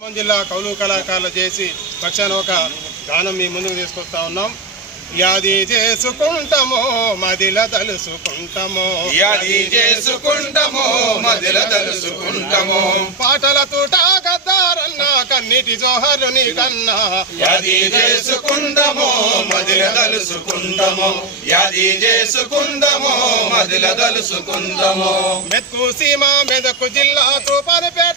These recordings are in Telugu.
ఖమ్మం జిల్లా కౌలు కళాకారులు చేసి పక్షాన ఒక గానం మీ ముందుకు తీసుకొస్తా ఉన్నాం. యాది చేసుకుంటామో మదిల తలుసుకుంటామో. యాది చేసుకుంటామో మదిల తలుసుకుంటామో. పాటల తూట గద్దారన్న కన్నిటి జోహర్లు నీ కన్నా యాది చేసుకుందామో మదిల తలుసుకుందామో యాది చేసుకుందామో మదిల తలుసుకుందామో మెత్కు సీమ మెదకు జిల్లా తూపరపేటల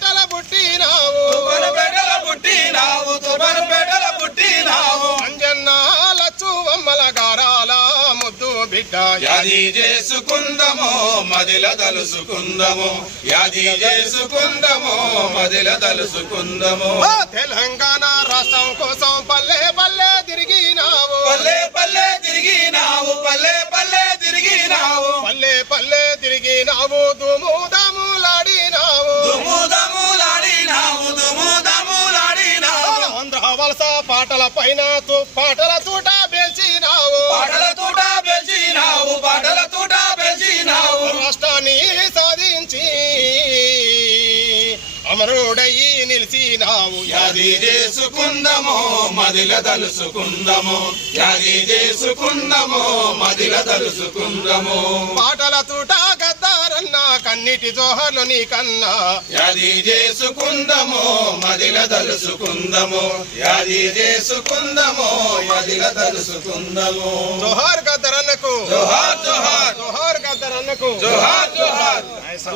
బిడ్డ యాది చేసుకుందామో మదిల తలుసుకుందామో. యాది చేసుకుందామో మదిల తలుసుకుందామో. తెలంగాణ రాష్ట్రం కోసం పల్లె పల్లె తిరిగినావు. పల్లె పల్లె తిరిగినావు పల్లె పల్లె తిరిగినావు. పల్లె పల్లె తిరిగినావు దుము దములాడినావు దుముదములాడినావు దుముదములాడినావు. ఆంధ్ర వలస పాటల పైన తు- పాటల తూట పేల్చినావు పాటల రాష్ట్రాన్ని సాధించి అమరుడయ్యి నిలిచినావు. యాది చేసుకుందమో మదిల తలుసుకుందమో. యాది చేసుకుందమో మదిల తలుసుకుందమో. పాటల తూట గద్దారన్న కన్నిటి జోహర్లు నీ కన్నా యాది చేసుకుందమో మదిల తలుసుకుందమో. యాది చేసుకుందమో మదిల తలుసుకుందమో. జోహార్ గద్దరన్నకు జోహార్ జోహార్. జోహార్ గద్దరన్నకు జోహార్!